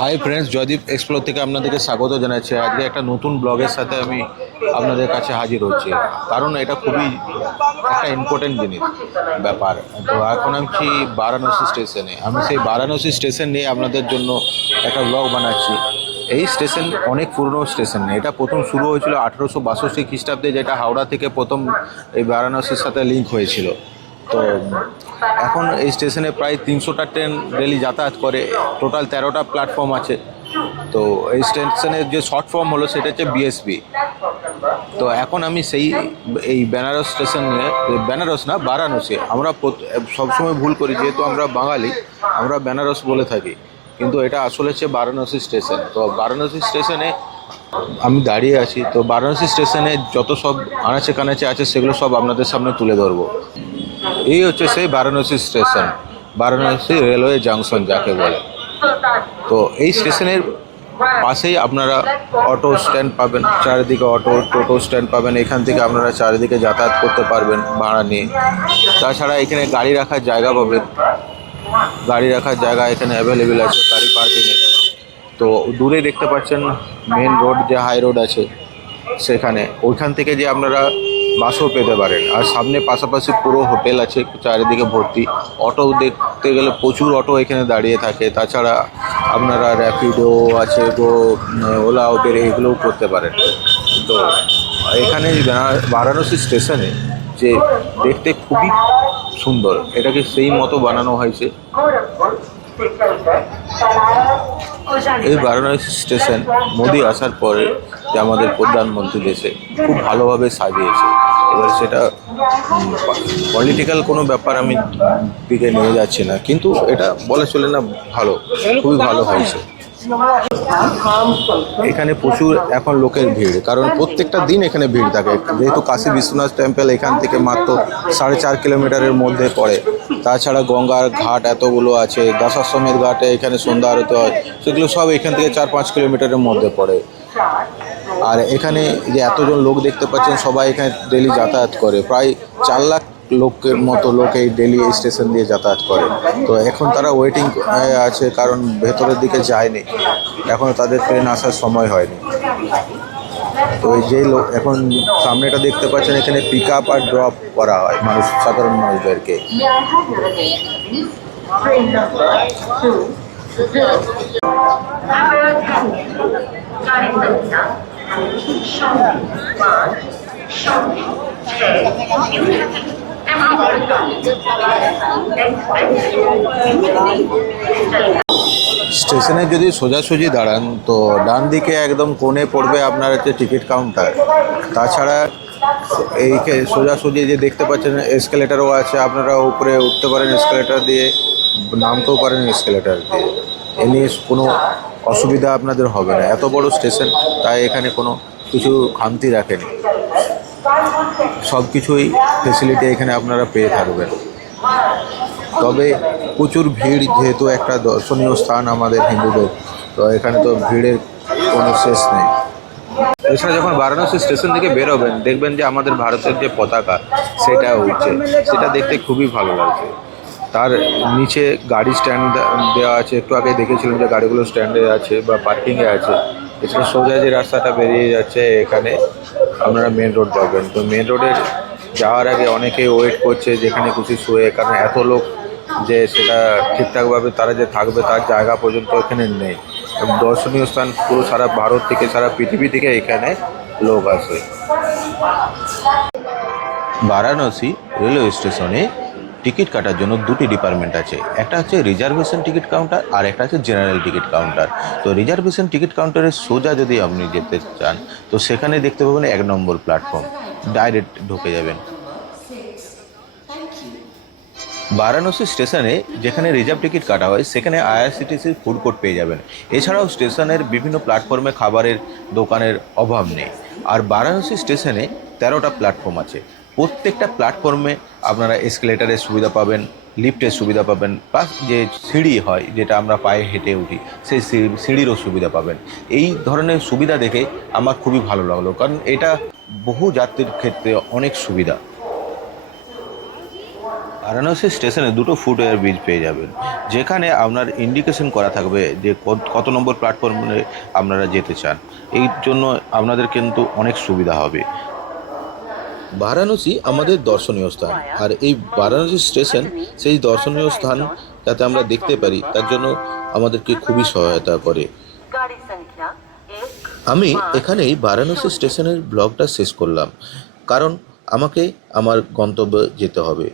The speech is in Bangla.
হাই ফ্রেন্ডস জয়দীপ এক্সপ্লোর থেকে আপনাদেরকে স্বাগত জানাচ্ছি। আজকে একটা নতুন ব্লগের সাথে আমি আপনাদের কাছে হাজির হচ্ছি। কারণ এটা খুবই একটা ইম্পর্টেন্ট জিনিস, ব্যাপার। তো এখন আমি বারাণসী স্টেশনে? আমি সেই বারাণসী স্টেশন নিয়ে আপনাদের জন্য একটা ব্লগ বানাচ্ছি। এই স্টেশন অনেক পুরনো স্টেশন। এটা প্রথম শুরু হয়েছিল আঠেরোশো বাষট্টি খ্রিস্টাব্দে, যেটা হাওড়া থেকে প্রথম এই বারাণসীর সাথে লিঙ্ক হয়েছিল। তো এখন এই স্টেশনে প্রায় তিনশোটা ট্রেন ডেলি যাতায়াত করে, টোটাল তেরোটা প্ল্যাটফর্ম আছে। তো এই স্টেশনের যে শর্ট ফর্ম হলো সেটা হচ্ছে বিএসপি তো এখন আমি সেই এই বেনারস স্টেশনে বেনারস না, বারাণসী। আমরা সবসময় ভুল করি, যেহেতু আমরা বাঙালি, আমরা বেনারস বলে থাকি। কিন্তু এটা আসলে হচ্ছে বারাণসী স্টেশন। তো বারাণসী স্টেশনে আমি দাঁড়িয়ে আছি, তো বারাণসী স্টেশনে যত সব আনাচে কানাচে আছে, সেগুলো সব আপনাদের সামনে তুলে ধরবো। এই হচ্ছে সেই Varanasi station. Varanasi railway junction যাকে বলে। তো এই স্টেশনের পাশেই আপনারা অটো স্ট্যান্ড পাবেন, চারিদিকে অটো, টোটো স্ট্যান্ড পাবেন। এখান থেকে আপনারা চারিদিকে যাতায়াত করতে পারবেন ভাড়া নিয়ে। তাছাড়া এখানে গাড়ি রাখার জায়গা পাবেন। গাড়ি রাখার জায়গা এখানে অ্যাভেলেবেল আছে, গাড়ি পার্কিংয়ের তো দূরে দেখতে পাচ্ছেন মেন রোড যে হাই রোড আছে সেখানে। ওইখান থেকে যে আপনারা বাসও পেতে পারেন। আর সামনে পাশাপাশি পুরো হোটেল আছে, চারিদিকে ভর্তি। অটো দেখতে গেলে প্রচুর অটো এখানে দাঁড়িয়ে থাকে। তাছাড়া আপনারা র্যাপিডো আছে গো ওলা উবের এগুলোও করতে পারেন। তো এখানে বারাণসী স্টেশনে যে দেখতে খুবই সুন্দর। এটাকে সেই মতো বানানো হয়েছে। এই বারাণসী স্টেশন মোদি আসার পরে যে আমাদের প্রধানমন্ত্রী দেশে খুব ভালোভাবে সাজিয়েছে। এবার সেটা পলিটিক্যাল কোনো ব্যাপার আমি দিকে নিয়ে যাচ্ছি না। কিন্তু এটা বলা চলে না, ভালো, খুবই ভালো হয়েছে। এখানে প্রচুর এখন লোকের ভিড়, কারণ প্রত্যেকটা দিন এখানে ভিড় থাকে। যেহেতু কাশী বিশ্বনাথ টেম্পল এখান থেকে মাত্র সাড়ে চার কিলোমিটারের মধ্যে পড়ে। তাছাড়া গঙ্গার ঘাট এতগুলো আছে, দশাশ্বমেধ ঘাটে এখানে সন্ধ্যা আরতি হয়, সেগুলো সব এখান থেকে চার পাঁচ কিলোমিটারের মধ্যে পড়ে। আর এখানে যে এতজন লোক দেখতে পাচ্ছেন, সবাই এখানে ডেলি যাতায়াত করে। প্রায় চার লাখ লোকের মতো লোক এই ডেলি স্টেশন দিয়ে যাতায়াত করে। তো এখন তারা ওয়েটিং আছে কারণ ভেতরের দিকে যায়নি। এখন তাদের ট্রেন আসার সময় হয়নি। তো এই যে লোক এখন সামনেটা দেখতে পাচ্ছেন, এখানে পিক আপ আর ড্রপ করা হয় মানুষ, সাধারণ মানুষদেরকে। Train স্টেশনে যদি সোজাসুজি দাঁড়ান, তো ডান দিকে একদম কোণে পড়বে আপনার হচ্ছে টিকিট কাউন্টার। তাছাড়া এইকে সোজাসুজি যে দেখতে পাচ্ছেন, এসকেলেটারও আছে। আপনারা উপরে উঠতে পারেন এসকেলেটার দিয়ে, নামতেও পারেন এসকেলেটার দিয়ে। এ নিয়ে কোনো অসুবিধা আপনাদের হবে না। এত বড় স্টেশন, তাই এখানে কোনো কিছু খামতি রাখেনি। সব কিছুই ফেসিলিটি এখানে আপনারা পেয়ে থাকবেন। তবে প্রচুর ভিড় যেহেতু একটা দর্শনীয় স্থান আমাদের হিন্দুদের, তো এখানে তো ভিড়ের কোনো শেষ নেই। এছাড়া যখন বারাণসী স্টেশন থেকে বেরোবেন, দেখবেন যে আমাদের ভারতের যে পতাকা সেটা উঠছে। সেটা দেখতে খুবই ভালো লাগছে। তার নিচে গাড়ি স্ট্যান্ড দেওয়া আছে। একটু আগে দেখেছিলাম যে গাড়িগুলো স্ট্যান্ডে আছে বা পার্কিংয়ে আছে। এছাড়া সোজা যে রাস্তাটা বেরিয়ে যাচ্ছে, এখানে আপনারা মেন রোড পাবেন। তো মেন রোডের যাওয়ার আগে অনেকে ওয়েট করছে যেখানে খুশি শুয়ে। কারণ এত লোক যে সেটা ঠিকঠাকভাবে তারা যে থাকবে তার জায়গা পর্যন্ত এখানে নেই। দর্শনীয় স্থান পুরো সারা ভারত থেকে, সারা পৃথিবী থেকে এখানে লোক আসে। বারাণসী রেলওয়ে স্টেশনে টিকিট কাটার জন্য দুটি ডিপার্টমেন্ট আছে। একটা হচ্ছে রিজার্ভেশন টিকিট কাউন্টার আর একটা হচ্ছে জেনারেল টিকিট কাউন্টার। তো রিজার্ভেশন টিকিট কাউন্টারের সোজা যদি আপনি যেতে চান, তো সেখানে দেখতে পাবেন এক নম্বর প্ল্যাটফর্ম। ডাইরেক্ট ঢুকে যাবেন। বারাণসী স্টেশনে যেখানে রিজার্ভ টিকিট কাটা হয়, সেখানে আইআরসিটিসির ফুড কোর্ট পেয়ে যাবেন। এছাড়াও স্টেশনের বিভিন্ন প্ল্যাটফর্মে খাবারের দোকানের অভাব নেই। আর বারাণসী স্টেশনে তেরোটা প্ল্যাটফর্ম আছে। প্রত্যেকটা প্ল্যাটফর্মে আপনারা এসকেলেটারের সুবিধা পাবেন লিফটের সুবিধা পাবেন প্লাস যে সিঁড়ি হয়, যেটা আমরা পায়ে হেঁটে উঠি, সেই সিঁড়ি- সিঁড়িরও সুবিধা পাবেন। এই ধরনের সুবিধা দেখে আমার খুবই ভালো লাগল, কারণ এটা বহু যাত্রীর ক্ষেত্রে অনেক সুবিধা। বারাণসী স্টেশনে দুটো ফুট এয়ার ব্রিজ পেয়ে যাবেন, যেখানে আপনার ইন্ডিকেশন করা থাকবে যে কত নম্বর প্ল্যাটফর্মে আপনারা যেতে চান। এই জন্য আপনাদের কিন্তু অনেক সুবিধা হবে। বারাণসী আমাদের দর্শনীয় স্থান। আর এই বারাণসী স্টেশন, সেই দর্শনীয় স্থান যাতে আমরা দেখতে পারি, তার জন্য আমাদেরকে খুবই সহায়তা করে। আমি এখানেই বারাণসী স্টেশনের ব্লগটা শেষ করলাম, কারণ আমাকে আমার গন্তব্যে যেতে হবে।